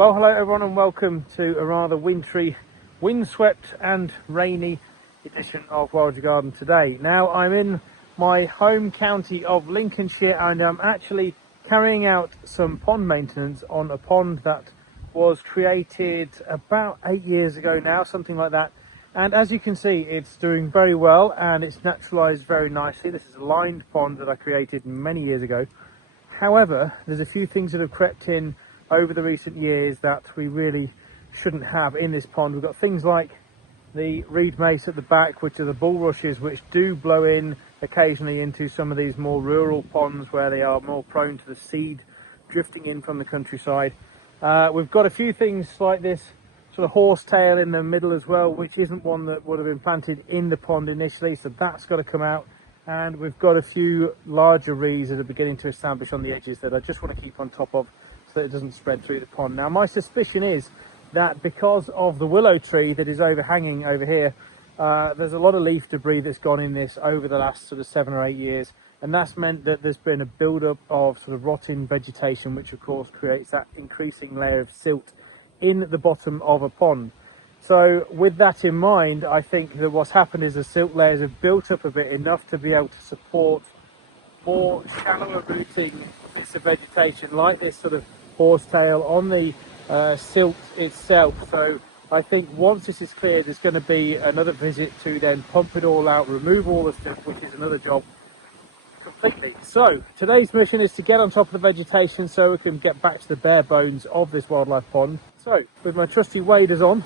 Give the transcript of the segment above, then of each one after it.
Well, hello everyone and welcome to a rather wintry, windswept and rainy edition of Wild Your Garden today. Now I'm in my home county of Lincolnshire and I'm actually carrying out some pond maintenance on a pond that was created about 8 years ago now, something like that. And as you can see, it's doing very well and it's naturalised very nicely. This is a lined pond that I created many years ago. However, there's a few things that have crept in over the recent years that we really shouldn't have in this pond. We've got things like the reed mace at the back, which are the bulrushes, which do blow in occasionally into some of these more rural ponds where they are more prone to the seed drifting in from the countryside. We've got a few things like this sort of horsetail in the middle as well, which isn't one that would have been planted in the pond initially, so that's got to come out. And we've got a few larger reeds that are beginning to establish on the edges that I just want to keep on top of so that it doesn't spread through the pond. Now my suspicion is that because of the willow tree that is overhanging over here, there's a lot of leaf debris that's gone in this over the last sort of 7 or 8 years, and that's meant that there's been a build-up of sort of rotting vegetation, which of course creates that increasing layer of silt in the bottom of a pond. So with that in mind, I think that what's happened is the silt layers have built up a bit, enough to be able to support more shallower rooting bits of vegetation like this sort of horsetail on the silt itself. So I think once this is cleared, there's going to be another visit to then pump it all out, remove all the stuff, which is another job completely. So today's mission is to get on top of the vegetation so we can get back to the bare bones of this wildlife pond. So with my trusty waders on,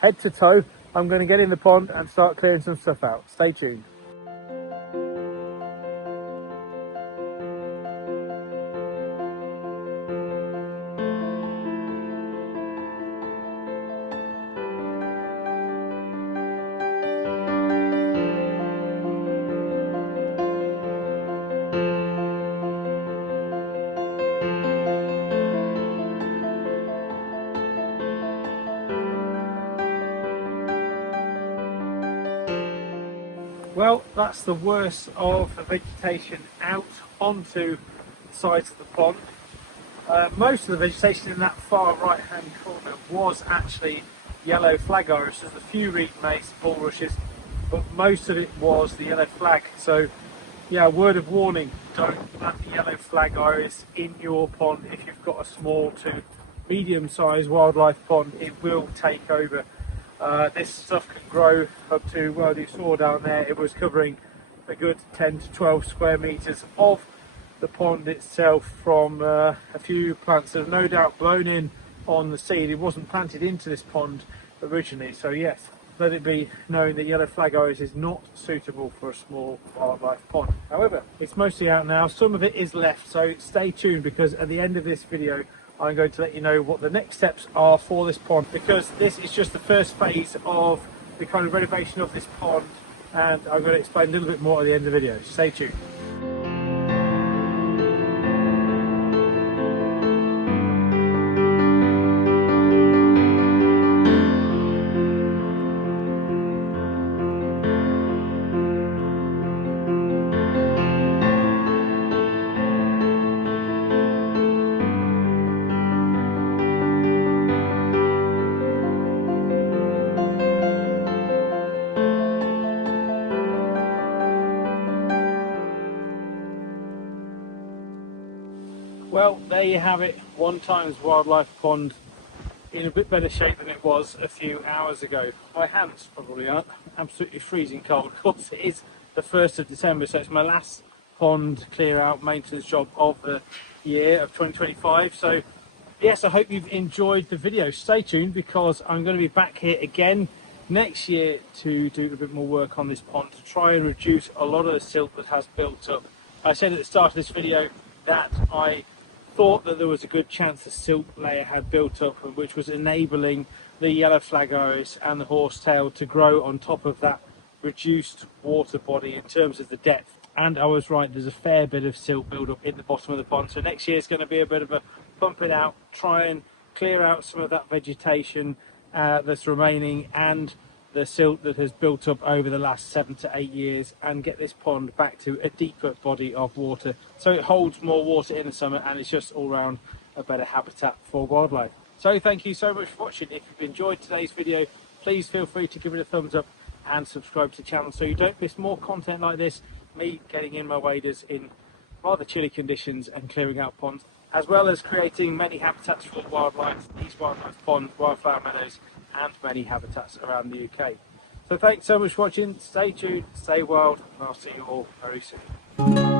head to toe, I'm going to get in the pond and start clearing some stuff out. Stay tuned. Well, that's the worst of the vegetation out onto the sides of the pond. Most of the vegetation in that far right hand corner was actually yellow flag iris. There's a few reed mace, bulrushes, but most of it was the yellow flag. So yeah, word of warning, don't plant the yellow flag iris in your pond if you've got a small to medium sized wildlife pond. It will take over. This stuff can grow up to, well, you saw down there, it was covering a good 10 to 12 square metres of the pond itself from a few plants that have no doubt blown in on the seed. It wasn't planted into this pond originally, so yes, let it be known that yellow flag iris is not suitable for a small wildlife pond. However, it's mostly out now, some of it is left, so stay tuned because at the end of this video I'm going to let you know what the next steps are for this pond, because this is just the first phase of the kind of renovation of this pond, and I'm going to explain a little bit more at the end of the video. Stay tuned. Well, there you have it, one times wildlife pond in a bit better shape than it was a few hours ago. My hands probably aren't absolutely freezing cold. Of course, it is the 1st of December, so it's my last pond clear out maintenance job of the year of 2025. So yes, I hope you've enjoyed the video. Stay tuned because I'm going to be back here again next year to do a bit more work on this pond to try and reduce a lot of the silt that has built up. I said at the start of this video that I thought that there was a good chance the silt layer had built up, which was enabling the yellow flag iris and the horsetail to grow on top of that reduced water body in terms of the depth. And I was right, there's a fair bit of silt build up in the bottom of the pond, so next year is going to be a bit of a pump it out, try and clear out some of that vegetation that's remaining and the silt that has built up over the last 7 to 8 years, and get this pond back to a deeper body of water so it holds more water in the summer and it's just all round a better habitat for wildlife. So thank you so much for watching. If you've enjoyed today's video, please feel free to give it a thumbs up and subscribe to the channel so you don't miss more content like this, me getting in my waders in rather chilly conditions and clearing out ponds, as well as creating many habitats for wildlife, these wildlife ponds, wildflower meadows, and many habitats around the UK. So thanks so much for watching, stay tuned, stay wild, and I'll see you all very soon.